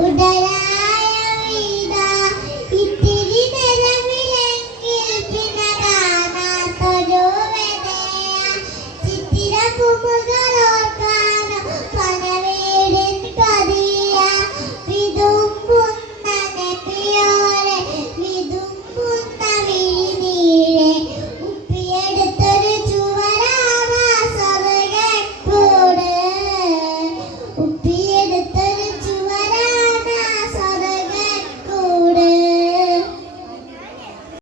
Kudala.